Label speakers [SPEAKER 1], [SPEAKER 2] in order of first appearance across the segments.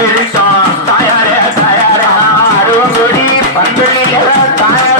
[SPEAKER 1] தாயாரே தாயாரே
[SPEAKER 2] அருவங்குடி பந்தலில தாயாரே.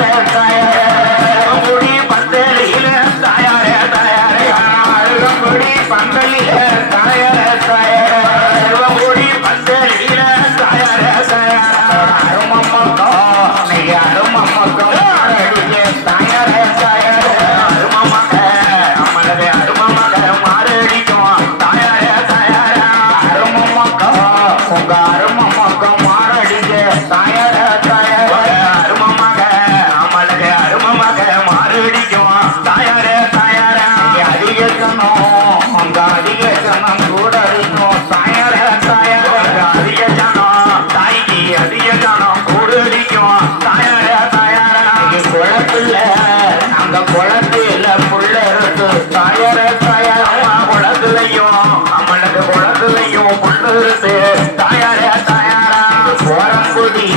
[SPEAKER 1] முழுசு தாயாரா தாயாரா.
[SPEAKER 2] போரம் கொடி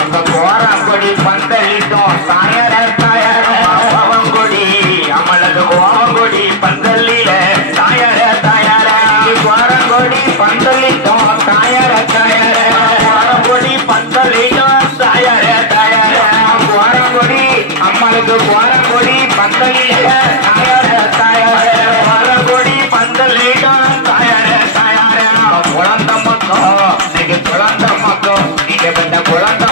[SPEAKER 2] அங்க போரம் கொடி பந்தலிட்டோம். தாயாரா தாயாரா
[SPEAKER 1] கோவம் கொடி அமலது கோவம் கொடி பந்தலில தாயாரா தாயாரா.
[SPEAKER 2] போரம் கொடி பந்தலிட்டோம். தாயாரா தாயாரா
[SPEAKER 1] போரம் கொடி பந்தலிட்டோம். தாயாரா தாயாரா
[SPEAKER 2] போரம் கொடி அம்மளுக்கு போரம் கொடி பந்தலில. Orlando.